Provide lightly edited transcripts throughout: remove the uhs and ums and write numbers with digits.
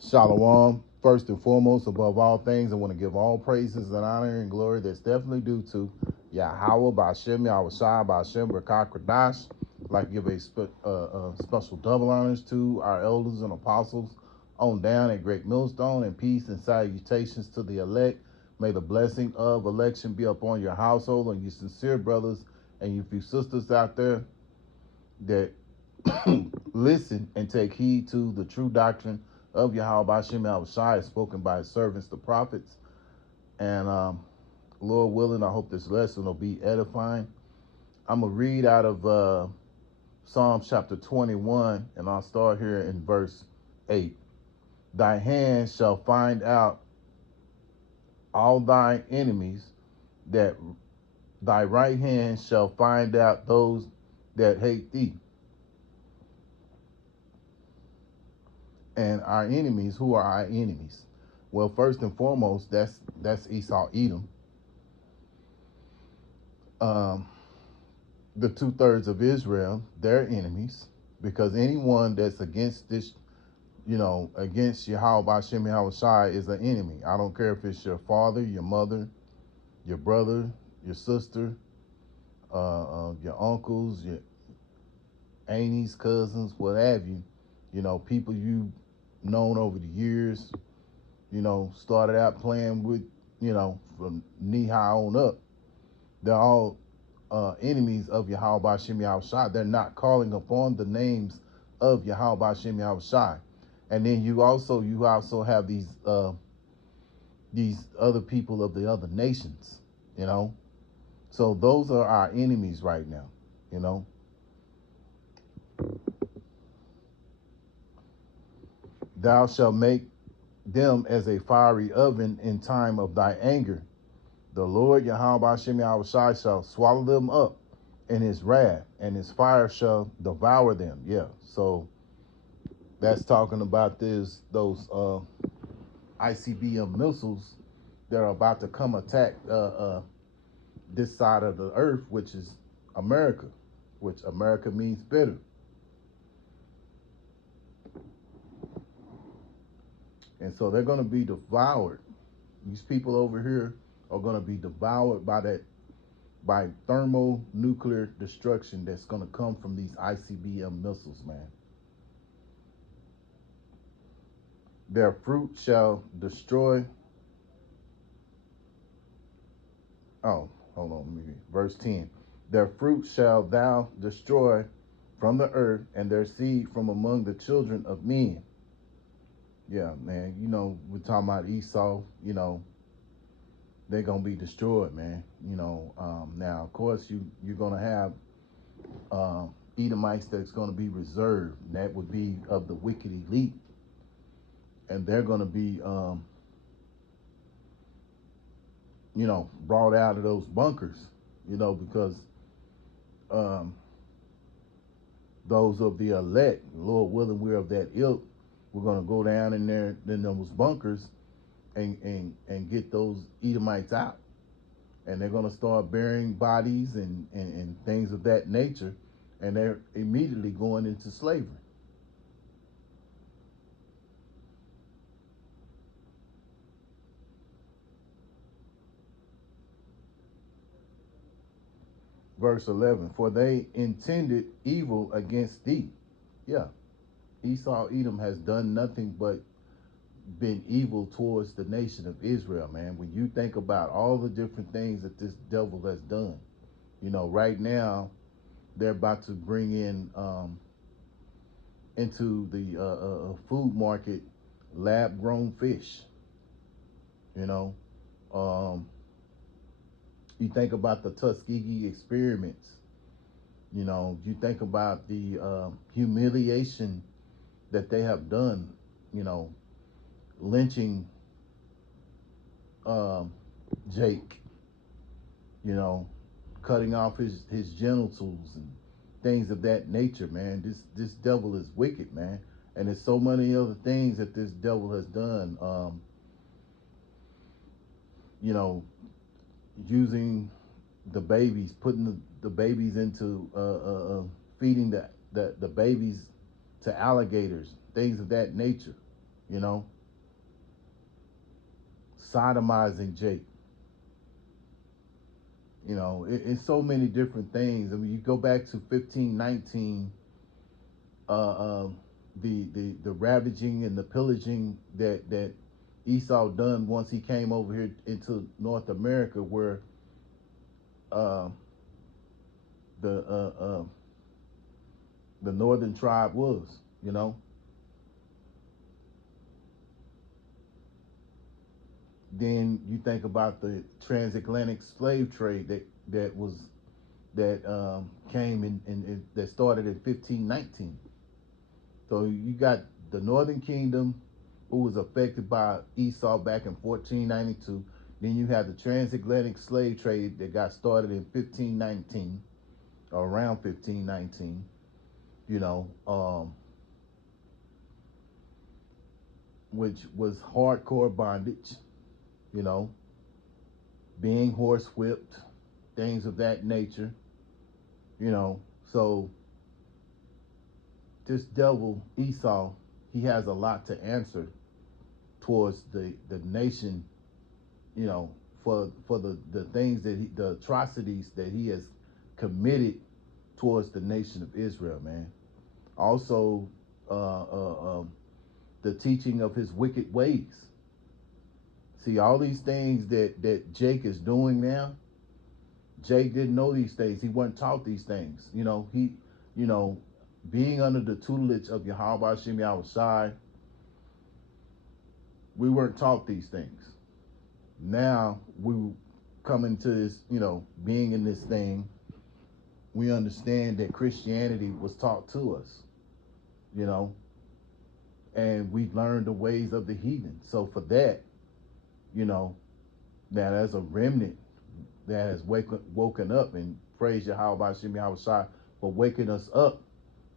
Shalom. First and foremost, above all things, I want to give all praises and honor and glory that's definitely due to Yahweh, Bashem, Yahweh Shai, Bashem, Rakah, Kradash. I'd like to give special double honors to our elders and apostles on down at Great Millstone, and peace and salutations to the elect. May the blessing of election be upon your household and your sincere brothers and you few sisters out there that listen and take heed to the true doctrine of Yahweh Hashem Shai, spoken by his servants, the prophets. And Lord willing, I hope this lesson will be edifying. I'm going to read out of Psalm chapter 21, and I'll start here in verse 8. Thy hand shall find out all thy enemies, that thy right hand shall find out those that hate thee. And our enemies, who are our enemies? Well, first and foremost, that's Esau, Edom. The 2/3 of Israel, their enemies, because anyone that's against this, against Yahweh Hashem Yahweh Shai is an enemy. I don't care if it's your father, your mother, your brother, your sister, your uncles, your aunties, cousins, what have you. People you've known over the years, started out playing with, from knee high on up. They're all enemies of Yahweh Hashem Yahweh Shai. They're not calling upon the names of Yahweh Hashem Yahweh Shai. And then you also have these other people of the other nations, So those are our enemies right now. Thou shalt make them as a fiery oven in time of thy anger. The Lord Yahweh Hashem Yahweh Shai shall swallow them up in his wrath, and his fire shall devour them. Yeah, so that's talking about those ICBM missiles that are about to come attack this side of the earth, which is America, which America means bitter. And so they're going to be devoured. These people over here are going to be devoured by thermonuclear destruction that's going to come from these ICBM missiles, man. Their fruit shall destroy. Oh, hold on, let me read. Verse 10. Their fruit shall thou destroy from the earth, and their seed from among the children of men. Yeah, man, we're talking about Esau, they're going to be destroyed, man. Now, of course, you're going to have Edomites that's going to be reserved. And that would be of the wicked elite. And they're going to be, brought out of those bunkers, because those of the elect, Lord willing, we're of that ilk. We're going to go down in there, in those bunkers, and get those Edomites out. And they're going to start burying bodies and things of that nature. And they're immediately going into slavery. Verse 11, for they intended evil against thee. Yeah, Esau, Edom has done nothing but been evil towards the nation of Israel, man. When you think about all the different things that this devil has done, right now they're about to bring in into the food market lab-grown fish. You think about the Tuskegee experiments. You think about the humiliation that they have done, lynching Jake, cutting off his genitals and things of that nature, man. This devil is wicked, man. And there's so many other things that this devil has done. Using the babies, putting the babies into feeding the babies to alligators, things of that nature. you know, sodomizing Jake. You know, it's so many different things. I mean, you go back to 1519, uh, uh, the ravaging and the pillaging that Esau done once he came over here into North America, where uh, the uh, uh, the northern tribe was. You know, then you think about the transatlantic slave trade that came in that started in 1519. So you got the Northern Kingdom, who was affected by Esau back in 1492. Then you have the transatlantic slave trade that got started in 1519, or around 1519. You know, which was hardcore bondage. You know, being horse whipped, things of that nature. You know, so this devil Esau, he has a lot to answer towards the nation, you know, for the things that the atrocities that he has committed towards the nation of Israel, man. Also, the teaching of his wicked ways. See, all these things that Jake is doing now, Jake didn't know these things. He wasn't taught these things. You know, you know, being under the tutelage of Yahweh Shem Shai, we weren't taught these things. Now we come into this, you know, being in this thing, we understand that Christianity was taught to us, you know, and we've learned the ways of the heathen. So for that, you know, that as a remnant that has woken up, and praise Yahweh Shem Shai for waking us up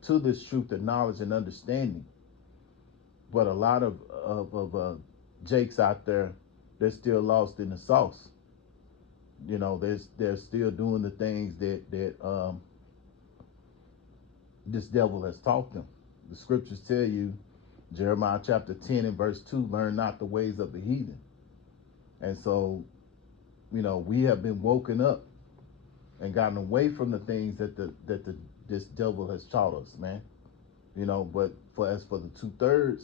to this truth and knowledge and understanding. But a lot of Jakes out there, they're still lost in the sauce. You know, they're still doing the things that this devil has taught them. The scriptures tell you, Jeremiah chapter 10 and verse 2, learn not the ways of the heathen. And so, you know, we have been woken up and gotten away from the things that this devil has taught us, man. You know, but as for the 2/3,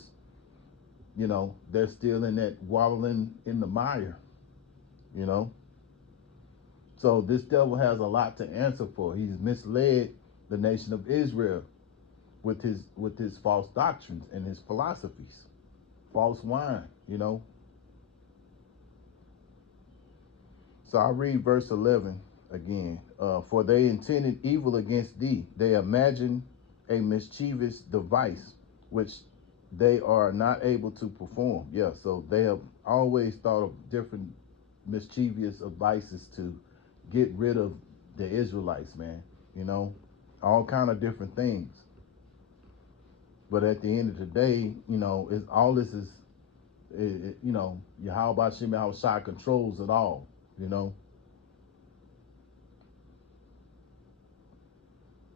you know, they're still in that wallowing in the mire, you know. So this devil has a lot to answer for. He's misled the nation of Israel with his false doctrines and his philosophies, false wine, you know. So I read verse 11 again. For they intended evil against thee. They imagined a mischievous device, which they are not able to perform. Yeah, so they have always thought of different mischievous devices to get rid of the Israelites, man. You know, all kind of different things. But at the end of the day, you know, it's all this is, you know, Yahweh Shem Shai controls it all, you know.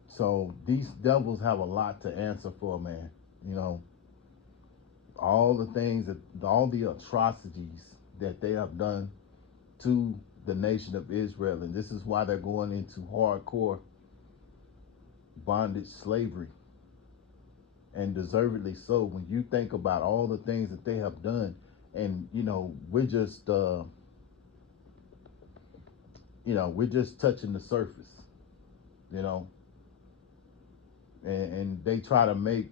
So these devils have a lot to answer for, man. You know, all the things all the atrocities that they have done to the nation of Israel. And this is why they're going into hardcore bondage slavery. And deservedly so, when you think about all the things that they have done. And, you know, we're just, you know, we're just touching the surface, you know. And they try to make,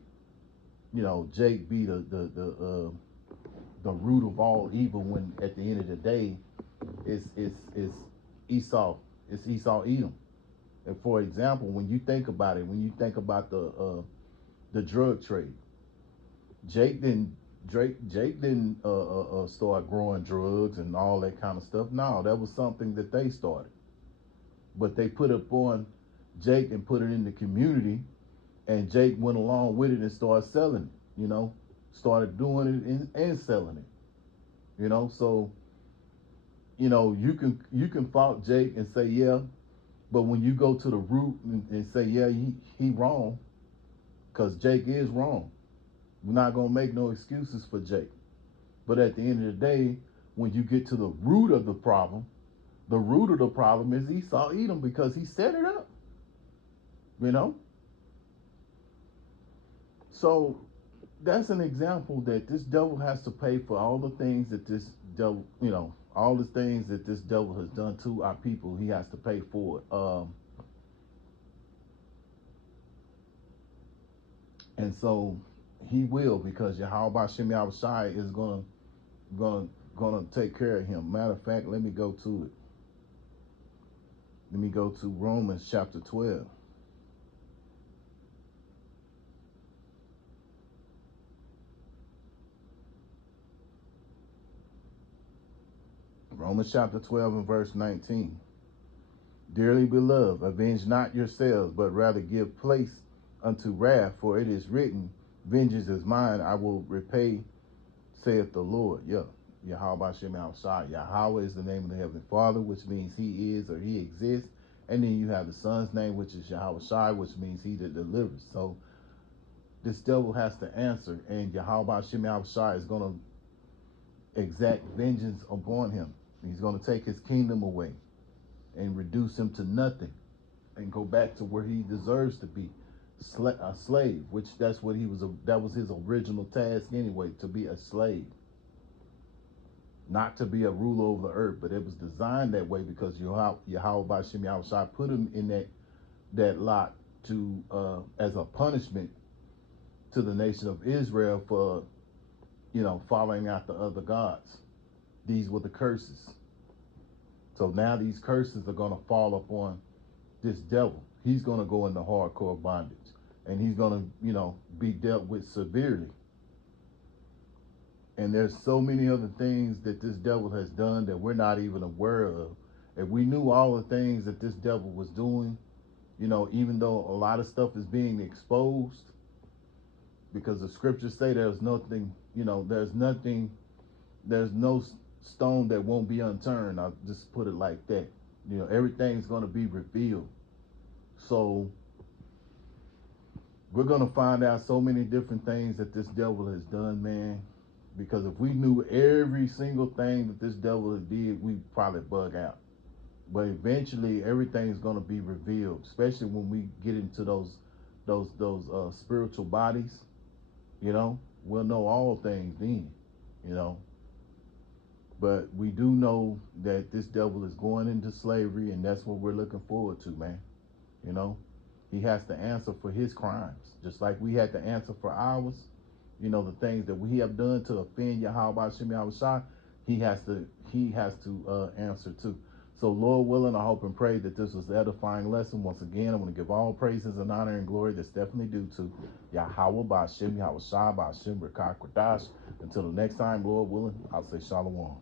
you know, Jake be the root of all evil, when at the end of the day, it's Esau. It's Esau Edom. And for example, when you think about it, when you think about the drug trade, Jake didn't start growing drugs and all that kind of stuff. No, that was something that they started. But they put it on Jake and put it in the community, and Jake went along with it and started selling it, you know, started doing it and selling it, you know. So, you know, you can fault Jake and say, yeah, but when you go to the root and say, yeah, he wrong, because Jake is wrong. We're not going to make no excuses for Jake. But at the end of the day, when you get to the root of the problem is Esau Edom, because he set it up, you know? So that's an example that this devil has to pay for all the things that this devil, all the things that this devil has done to our people. He has to pay for it. And so he will, because Yahweh Shem Yahushai is gonna take care of him. Matter of fact, let me go to it. Let me go to Romans chapter 12. Romans chapter 12 and verse 19. Dearly beloved, avenge not yourselves, but rather give place unto wrath, for it is written, vengeance is mine, I will repay, saith the Lord. Yeah. Yahweh Shem Yahushai. Yahweh is the name of the Heavenly Father, which means he is or he exists. And then you have the Son's name, which is Yahushai, which means he that delivers. So this devil has to answer, and Yahweh Shem Yahushai is going to exact vengeance upon him. He's going to take his kingdom away and reduce him to nothing and go back to where he deserves to be, a slave, which that's what he was. That was his original task anyway, to be a slave, not to be a ruler over the earth. But it was designed that way because Yahweh Shem Yahushai put him in that lot to as a punishment to the nation of Israel for following after other gods. These were the curses. So now these curses are going to fall upon this devil. He's going to go into hardcore bondage, and he's going to, be dealt with severely. And there's so many other things that this devil has done that we're not even aware of. If we knew all the things that this devil was doing, even though a lot of stuff is being exposed, because the scriptures say there's nothing, there's no stone that won't be unturned. I'll just put it like that. Everything's going to be revealed. So we're going to find out so many different things that this devil has done, man. Because if we knew every single thing that this devil did, we'd probably bug out. But eventually, everything's going to be revealed, especially when we get into those spiritual bodies. We'll know all things then. But we do know that this devil is going into slavery, and that's what we're looking forward to, man. He has to answer for his crimes, just like we had to answer for ours. The things that we have done to offend Yahweh Shem Yahushai, he has to answer too. So Lord willing, I hope and pray that this was an edifying lesson. Once again, I want to give all praises and honor and glory that's definitely due to Yahweh Ba'Shem Yahushai Ba'Shem Rakah Kradash. Until the next time, Lord willing, I'll say Shalom.